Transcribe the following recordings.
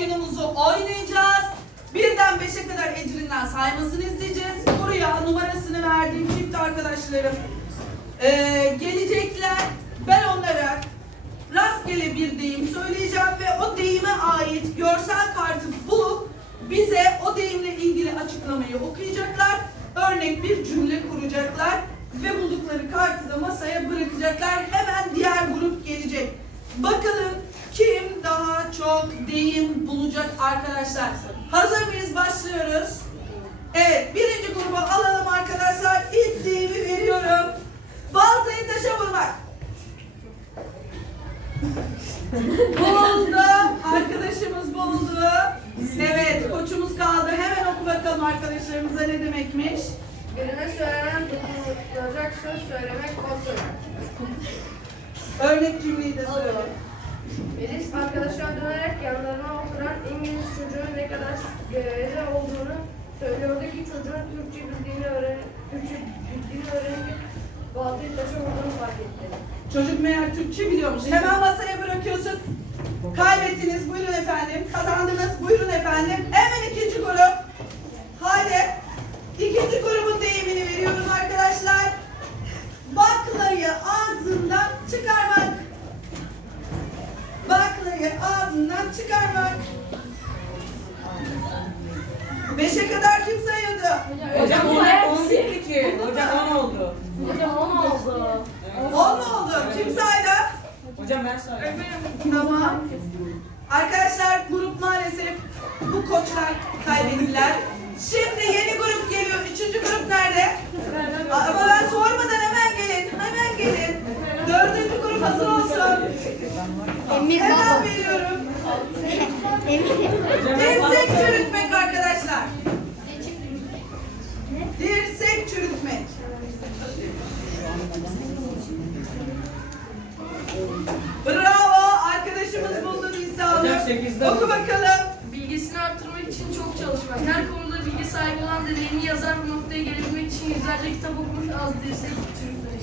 oyunumuzu oynayacağız. Birden beşe kadar Ecrin'den saymasını izleyeceğiz. Buraya numarasını verdiğim çift arkadaşlarım ee, gelecekler. Ben onlara rastgele bir deyim söyleyeceğim ve o deyime ait görsel kartı bulup bize o deyimle ilgili açıklamayı okuyacaklar. Örnek bir cümle kuracaklar ve buldukları kartı da masaya bırakacaklar. Hemen diğer grup gelecek. Daha çok deyim bulacak arkadaşlar. Hazır mıyız? Başlıyoruz. Evet, birinci gruba alalım arkadaşlar. İlk deyimi veriyorum. Baltayı taşa vurmak. buldu. Arkadaşımız buldu. Evet, koçumuz kaldı. Hemen oku bakalım arkadaşlarımıza ne demekmiş. Birine söylenen dokunulacak söz söylemek kontrol. Örnek cümleyi de söyle. Melis arkadaşına dönerek yanlarına oturan İngiliz çocuğun ne kadar geveze olduğunu söylüyordu ki çocuğun Türkçe bildiğini öğren Türkçe bildiğini öğrenince baltayı taşa vurduğunu fark etti. Çocuk meğer Türkçe biliyormuş. Hemen masaya bırakıyorsun. Kaybettiniz. Buyurun efendim. Kazandınız. Buyurun efendim. Hemen Beşe kadar kim sayıyordu? Hocam 10 10 bitti ki. Hocam 10 oldu. Hocam on oldu. On mu oldu? Kim saydı? Hocam ben sayıyorum. Tamam. Arkadaşlar grup maalesef bu koçlar kaybettiler. Şimdi yeni grup geliyor. Üçüncü grup nerede? Ama ben sormadan hemen gelin. Hemen gelin. Dördüncü grup hazır olsun. Hemen veriyorum. Dirsek çürütmek arkadaşlar. Dirsek çürütmek. Bravo. Arkadaşımız buldu Nisa Hocam Hanım. sekizde Oku bakalım. Bilgisini arttırmak için çok çalışmak. Her konuda bilgi sahibi olan deneyimli yazar bu noktaya gelebilmek için yüzlerce kitap okumuş az dirsek çürütmek.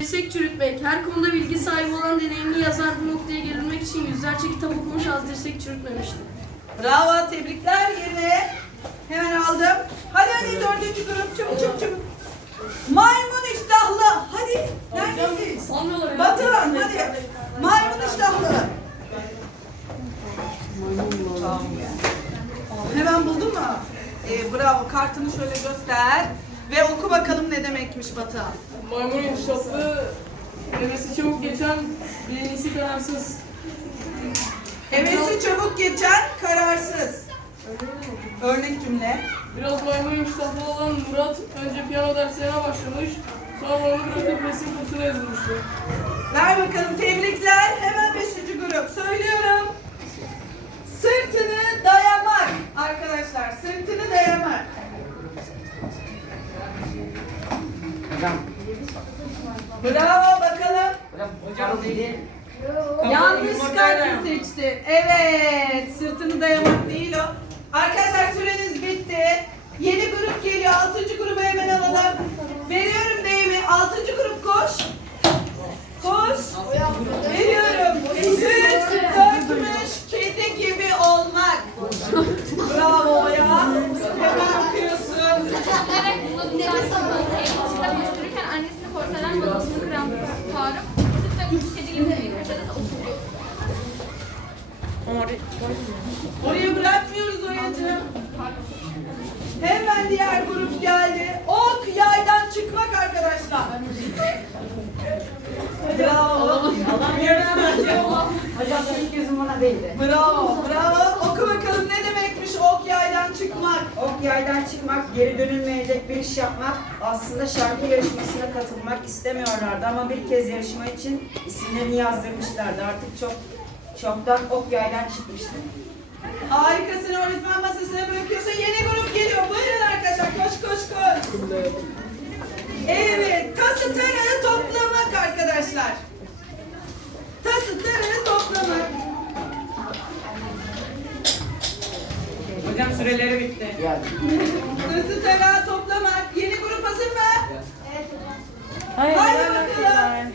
Dirsek çürütmek. Her konuda bilgi sahibi olan deneyimli yazar bu noktaya gelebilmek için yüzlerce kitap okumuş az dirsek çürütmemiştir. Bravo, tebrikler yerine. Hemen aldım. Hadi hadi dördüncü grup, çabuk çabuk çabuk. Maymun Batuhan, hadi. Maymun iştahlı. Hemen buldun mu? Ee, bravo, kartını şöyle göster. Ve oku bakalım ne demekmiş Batuhan. Maymun iştahlı, nefesi çabuk geçen, birincisi kararsız. Hevesi çabuk geçen, kararsız. Örnek cümle. Biraz maymun iştahlı olan Murat önce piyano derslerine başlamış, sonra onu bırakıp resim kursuna yazılmıştı. Ver bakalım tebrikler. Hemen beşinci grup. Söylüyorum. Sırtını dayamak. Arkadaşlar sırtını dayamak. Hocam. Bravo bakalım. Hocam. Yanlış kartı seçti. Evet. Sırtını dayamak değil o. Arkadaşlar süreniz bitti. Diğer grup geldi. Ok yaydan çıkmak arkadaşlar. Bravo. Hocam ilk gözüm değdi. Bravo. Bravo. Oku bakalım ne demekmiş ok yaydan çıkmak. Ok yaydan çıkmak, geri dönülmeyecek bir iş yapmak. Aslında şarkı yarışmasına katılmak istemiyorlardı ama bir kez yarışma için isimlerini yazdırmışlardı. Artık çok çoktan ok yaydan çıkmıştı. Harikasın Evet. Tası tarağı toplamak arkadaşlar. Tası tarağı toplamak. Hocam süreleri bitti. Tası tarağı toplamak. Yeni grup hazır mı? Haydi bakalım. Haydi bakalım.